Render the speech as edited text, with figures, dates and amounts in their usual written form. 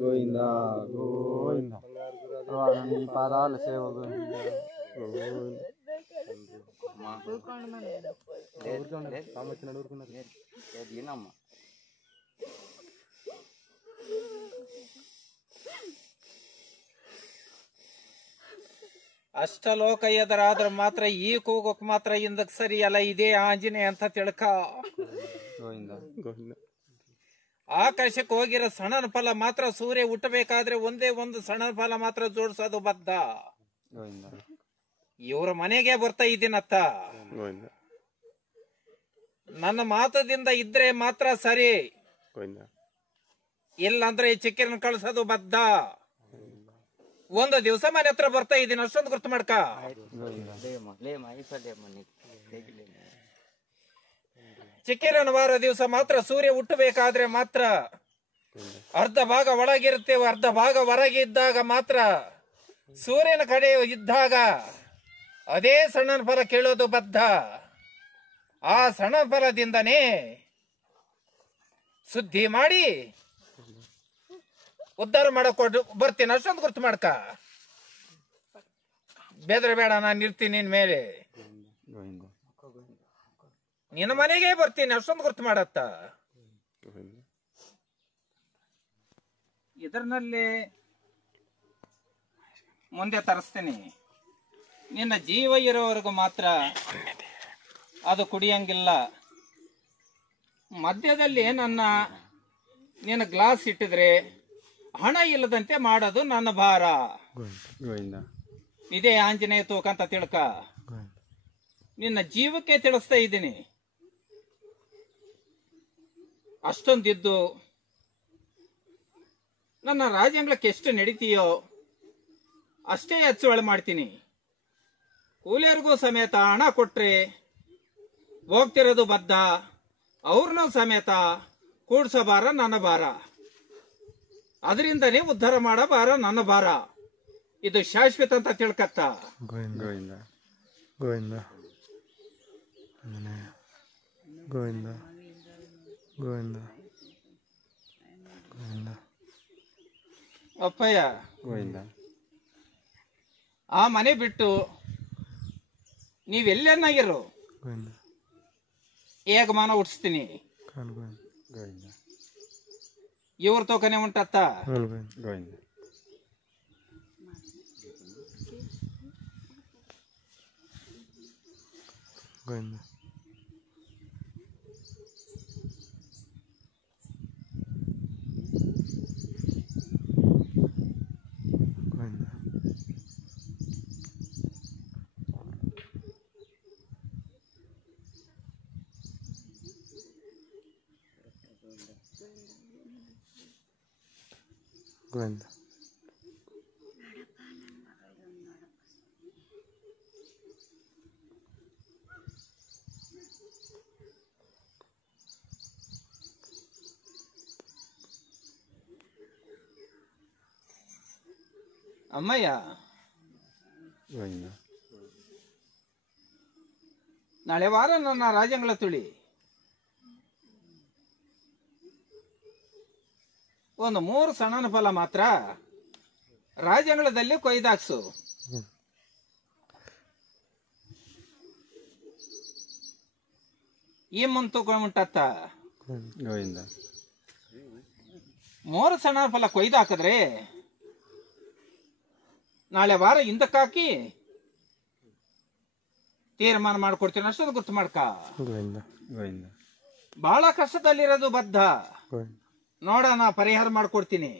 గోవింద గోవింద నీ పాదాల సేవ గోవింద ಅಷ್ಟಲೋಕ ಎದರಾದ್ರೆ ಮಾತ್ರ ಈ ಕೂಗಕ್ ಮಾತ್ರ ಹಿಂದಕ್ ಸರಿಯಲ್ಲ. ಇದೇ ಆಂಜನೇಯ ಅಂತ ತಿಳ್ಕ. ಆಕಾಶಕ್ಕೆ ಹೋಗಿರೋ ಸಣ್ಣನ ಫಲ ಮಾತ್ರ ಸೂರ್ಯ ಹುಟ್ಟಬೇಕಾದ್ರೆ ಒಂದೇ ಒಂದು ಸಣ್ಣನ ಫಲ ಮಾತ್ರ ಜೋಡಿಸೋದು ಬದ್ಧ. ಇವ್ರ ಮನೆಗೆ ಬರ್ತಾ ಇದ್ದೀನತ್ತ. ನನ್ನ ಮಾತದಿಂದ ಇದ್ರೆ ಮಾತ್ರ ಸರಿ, ಇಲ್ಲಂದ್ರೆ ಈ ಚಿಕ್ಕಿರನ್ನ ಕಳ್ಸೋದು ಬದ್ಧ. ಒಂದು ದಿವಸ ಮನೆ ಹತ್ರ ಬರ್ತಾ ಇದ್ದೀನಿ, ಅಷ್ಟೊಂದು ಗುರ್ತು ಮಾಡ್ಕ. ಚಿಕ್ಕಿರನ ವಾರ ದಿವಸ ಮಾತ್ರ ಸೂರ್ಯ ಹುಟ್ಟಬೇಕಾದ್ರೆ ಮಾತ್ರ ಅರ್ಧ ಭಾಗ ಒಳಗಿರುತ್ತೆ, ಅರ್ಧ ಭಾಗ ಹೊರಗೆ ಇದ್ದಾಗ ಮಾತ್ರ ಸೂರ್ಯನ ಕಡೆ ಇದ್ದಾಗ ಅದೇ ಸಣ್ಣ ಫಲ ಕೇಳೋದು ಬದ್ಧ. ಆ ಸಣ್ಣ ಫಲದಿಂದನೇ ಸುದ್ದಿ ಮಾಡಿ ಉದ್ಧಾರ ಮಾಡಕ್ ಬರ್ತೀನಿ, ಅಷ್ಟೊಂದು ಗುರ್ತು ಮಾಡ್ಕ. ಬೇದ್ರ ಬೇಡ, ನಾನು ಇರ್ತೀನಿ ನಿನ್ ಮೇಲೆ. ನಿನ್ನ ಮನೆಗೆ ಬರ್ತೀನಿ, ಅಷ್ಟೊಂದು ಗುರ್ತು ಮಾಡತ್ತ. ಇದರಲ್ಲಿ ಮುಂದೆ ತರಿಸ್ತೀನಿ. ನಿನ್ನ ಜೀವ ಇರೋವರೆಗೂ ಮಾತ್ರ ಅದು ಕುಡಿಯಂಗಿಲ್ಲ. ಮಧ್ಯದಲ್ಲಿ ನಿನ್ನ ಗ್ಲಾಸ್ ಇಟ್ಟಿದ್ರೆ ಹಣ ಇಲ್ಲದಂತೆ ಮಾಡೋದು ನನ್ನ ಭಾರ. ಇದೇ ಆಂಜನೇಯ ತೂಕಂತ ತಿಳ್ಕ. ನಿನ್ನ ಜೀವಕ್ಕೆ ತಿಳಿಸ್ತಾ ಇದ್ದೀನಿ. ಅಷ್ಟೊಂದಿದ್ದು ನನ್ನ ರಾಜ್ಯಾಂಗಕ್ಕೆ ಎಷ್ಟು ನಡೀತೀಯೋ ಅಷ್ಟೇ ಹೆಚ್ಚು ಮಾಡ್ತೀನಿ. ಕೂಲಿಯರಿಗೂ ಸಮೇತ ಹಣ ಕೊಟ್ರೆ ಹೋಗ್ತಿರೋದು ಬದ್ಧ. ಅವ್ರನ್ನೂ ಸಮೇತ ಕೂಡ್ಸೋ ಭಾರ ನನ್ನ ಭಾರ. ಅದರಿಂದನೇ ಉದ್ಧಾರ ಮಾಡೋ ಭಾರ ನನ್ನ ಭಾರ. ಇದು ಶಾಶ್ವತ ಅಂತ ತಿಳ್ಕತ್ತ. ಗೋವಿಂದ ಗೋವಿಂದ ಗೋವಿಂದ ಗೋವಿಂದ ಗೋವಿಂದ ಅಪ್ಪಯ್ಯ, ಗೋವಿಂದ ಆ ಮನೆ ಬಿಟ್ಟು ನೀವೆಲ್ಲೆನ್ನಾಗಿರೋ ಏಗಮಾನ ಹುಟ್ಟಿಸ್ತೀನಿ. ಇವ್ರ ತೋಕನೆ ಉಂಟತ್ತ. ಗೋವಿಂದ ಗೋವಿಂದ ಗೋವಿಂದ ಅಮ್ಮಯ್ಯ, ನಾಳೆ ವಾರ ನನ್ನ ರಾಜ್ಯಾಂಗಳ ತುಳಿ. ಒಂದು 3 ಸಣ್ಣನ ಫಲ ಮಾತ್ರ ರಾಜ್ಯಾಂಗಳದಲ್ಲಿ ಕೊಯ್ದಾಕ್ಸು. ಈ ಮುಂದೆ ತಗೊಂಡ್ಬಿಟ್ಟತ್ತ. 3 ಸಣ್ಣ ಫಲ ಕೊಯ್ದಾಕಿದ್ರೆ ನಾಳೆ ವಾರ ಹಿಂದಕ್ಕಾಕಿ ತೀರ್ಮಾನ ಮಾಡ್ಕೊಡ್ತೀನಿ, ಅಷ್ಟೊಂದು ಗುರ್ತು ಮಾಡ್ಕ. ಬಹಳ ಕಷ್ಟದಲ್ಲಿರೋದು ಬದ್ಧ. ನೋಡೋಣ, ಪರಿಹಾರ ಮಾಡ್ಕೊಡ್ತೀನಿ.